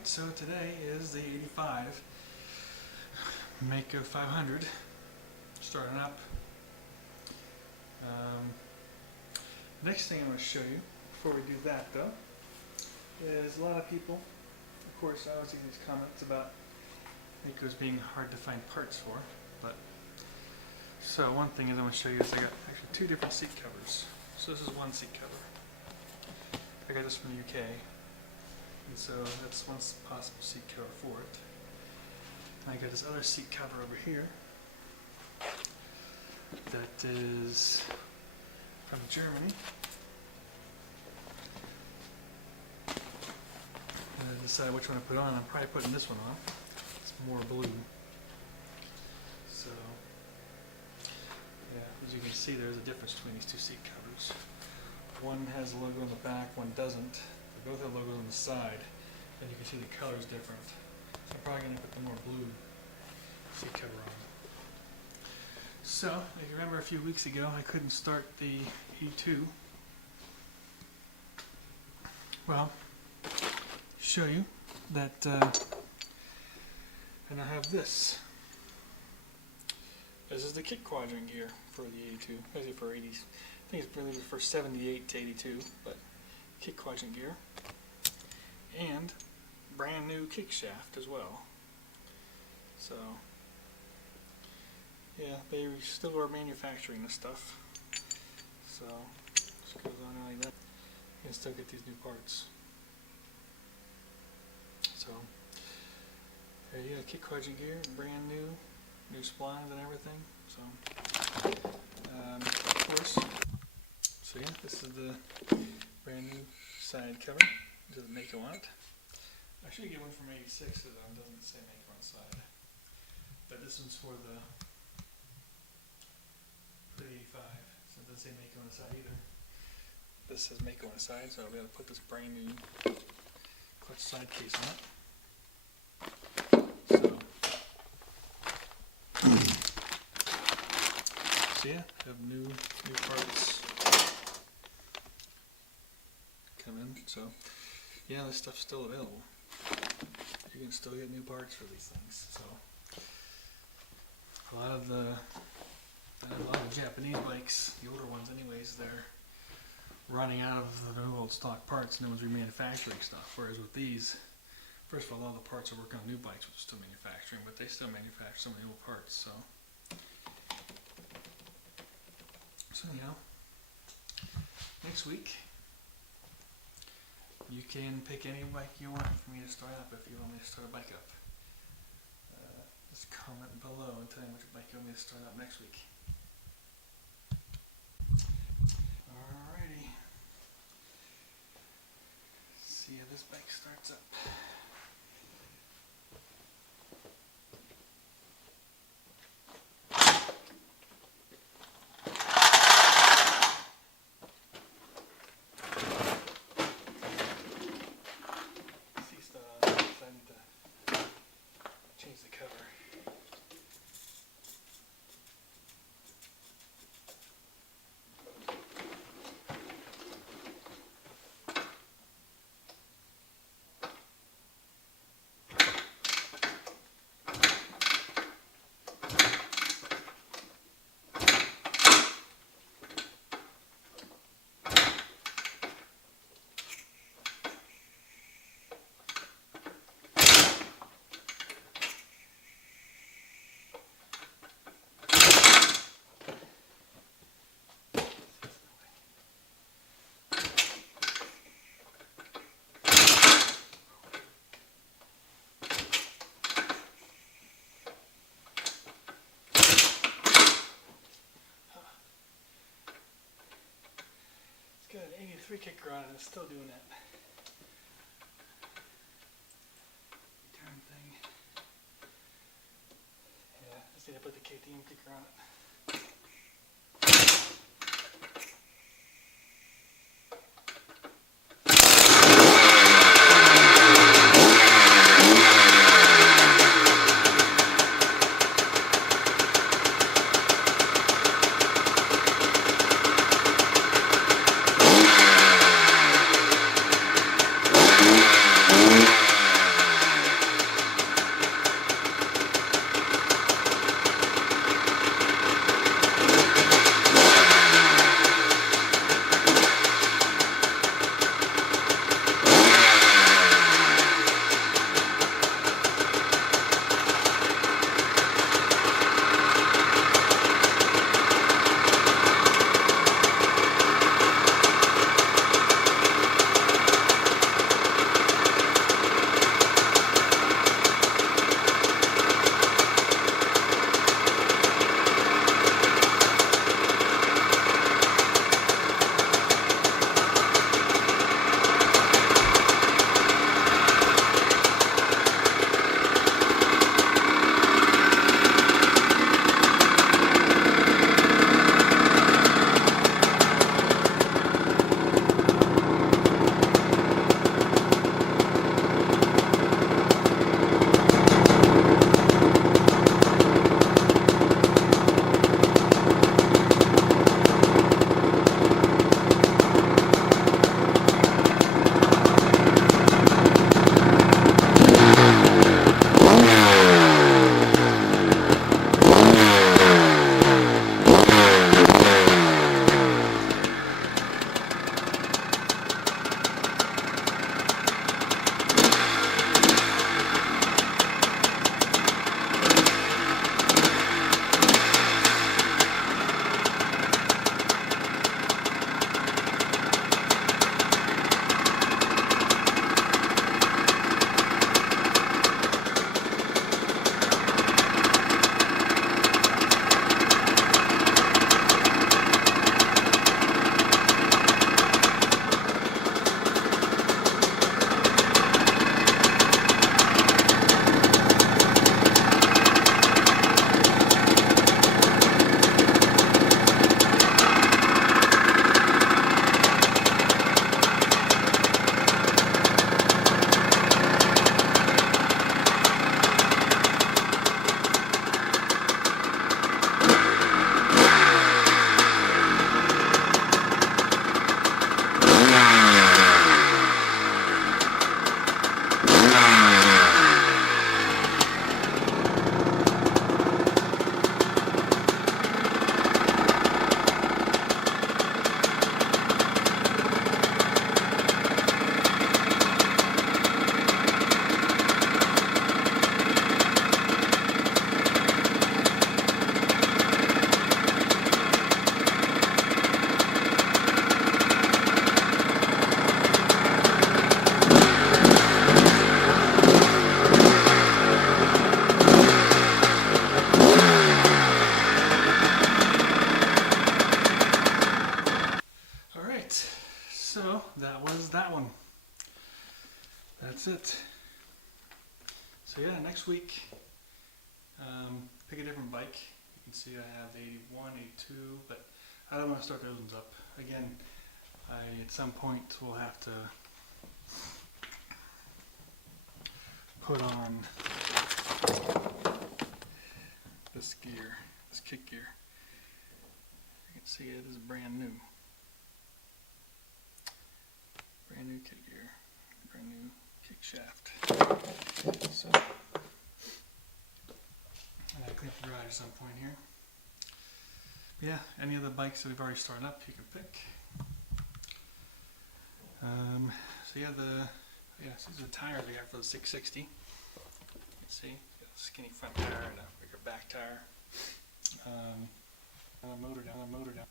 Alright, so today is the 85 Maico 500 starting up. Next thing I'm going to show you before we do that though is a lot of people, of course I always get these comments about Maicos being hard to find parts for, but so one thing is I want to show you is I got actually two different seat covers. So this is one seat cover. I got this from the UK. And so that's one possible seat cover for it. I got this other seat cover over here that is from Germany. And I decided which one to put on. I'm probably putting this one on. It's more blue. So, yeah, as you can see, there's a difference between these two seat covers. One has a logo on the back, one doesn't. They both have logos on the side, and you can see the color's different. So I'm probably going to put the more blue seat cover on. So, if you remember a few weeks ago, I couldn't start the E2. Well, show you that, and I have this. This is the kick quadrant gear for the 82. Actually for 80s. I think it's really for 78 to 82, but kick quadrant gear. And brand new kick shaft as well. So, yeah, they still are manufacturing this stuff. So, just goes on like that. You can still get these new parts. So, there you go, kick quadrant gear, brand new splines and everything. So, of course, so yeah, this is the brand new side cover. This is the Maico on it. I should get one from 86 because it doesn't say Maico on the side. But this one's for the 85, so it doesn't say Maico on the side either. This says Maico on the side, so I'll be able to put this brand new clutch side case on it. So yeah, have new parts come in. So yeah, this stuff's still available. You can still get new parts for these things. So a lot of the Japanese bikes, the older ones anyways, they're running out of the new old stock parts. No one's remanufacturing stuff. Whereas with these, first of all the parts are working on new bikes, which are still manufacturing, but they still manufacture some of the old parts. So you know, next week you can pick any bike you want for me to start up if you want me to start a bike up. Just comment below and tell me which bike you want me to start up next week. Alrighty. See how this bike starts up. Got an 83 kicker on it and it's still doing that. Turn thing. Yeah, just need to put the KTM kicker on it. So that was that one. That's it. So yeah, next week, pick a different bike. You can see I have 81, 82, but I don't want to start those ones up. Again, at some point will have to put on this gear, this kick gear. You can see it is brand new. Brand new kick gear, brand new kick shaft. So, I gotta clean up the garage at some point here. Yeah, any of the bikes that we've already started up, you can pick. So yeah, this is the tires I got for the 660. You can see, it's got a skinny front tire and a bigger back tire. And a motor down.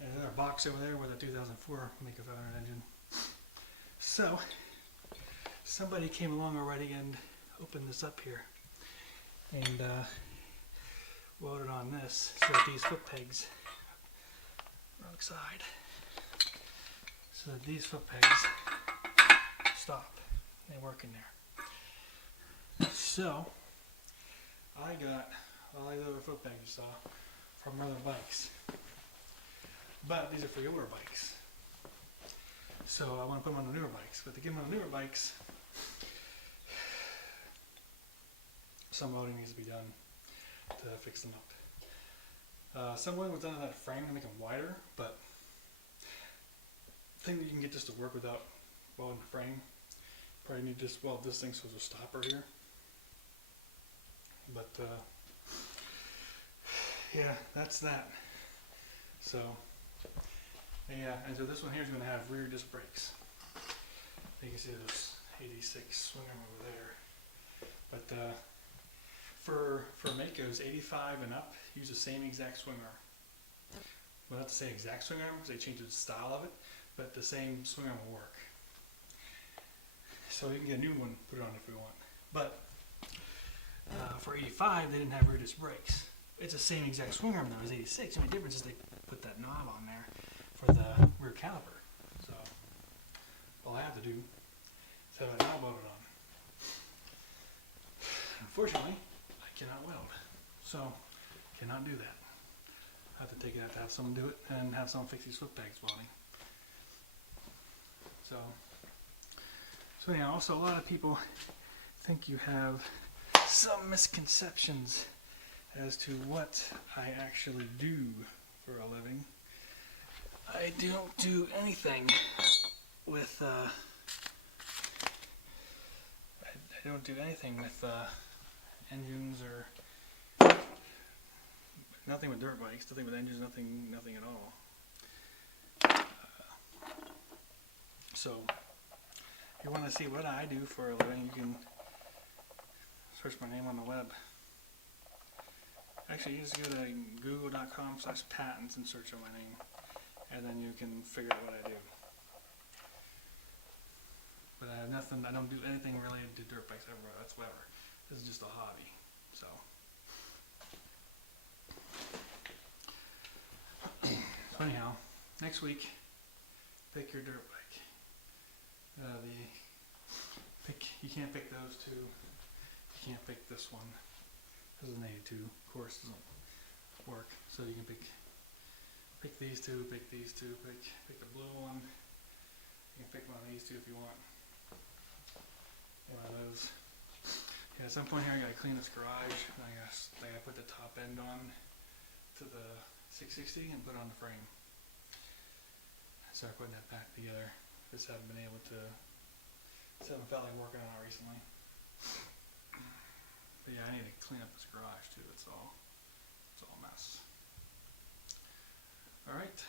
And there's our box over there with a 2004 Maico 500 engine. So, somebody came along already and opened this up here and welded on this so that these foot pegs, wrong side, so that these foot pegs stop. They work in there. So, I got all these other foot pegs you saw from other bikes. But these are for the older bikes. So I want to put them on the newer bikes. But to get them on the newer bikes, some welding needs to be done to fix them up. Some welding was done on that frame to make them wider, but the thing that you can get this to work without welding the frame, probably need to just weld this thing so there's a stopper here. But yeah, that's that. So yeah, and so this one here is going to have rear disc brakes. You can see there's 86 swing arm over there. But for Maicos 85 and up, use the same exact swing arm. Well, not to say exact swing arm because they changed the style of it, but the same swing arm will work. So you can get a new one, put it on if we want. But for 85, they didn't have rear disc brakes. It's the same exact swing arm though as 86. The only difference is they put that knob on there for the rear caliper. So all I have to do is have a knob welded on. Unfortunately, I cannot weld, so cannot do that. I have to take it out to have someone do it and have someone fix these foot pegs welding. So anyhow, also a lot of people think you have some misconceptions as to what I actually do for a living. I don't do anything with I don't do anything with engines or nothing with dirt bikes, nothing with engines, nothing at all. So if you want to see what I do for a living, you can search my name on the web. Actually, you just go to google.com/patents and search on my name, and then you can figure out what I do. But I have nothing, I don't do anything related to dirt bikes whatsoever. This is just a hobby. So anyhow, next week, pick your dirt bike. You can't pick those two. You can't pick this one. This is an 82. Of course, doesn't work. So you can pick these two, pick these two, pick the blue one. You can pick one of these two if you want. One of those. Yeah, at some point here I gotta clean this garage. I gotta put the top end on to the 660 and put it on the frame. Start putting that back together. Just haven't been able to haven't felt like working on it recently. But yeah, I need to clean up this garage too. It's all a mess. All right.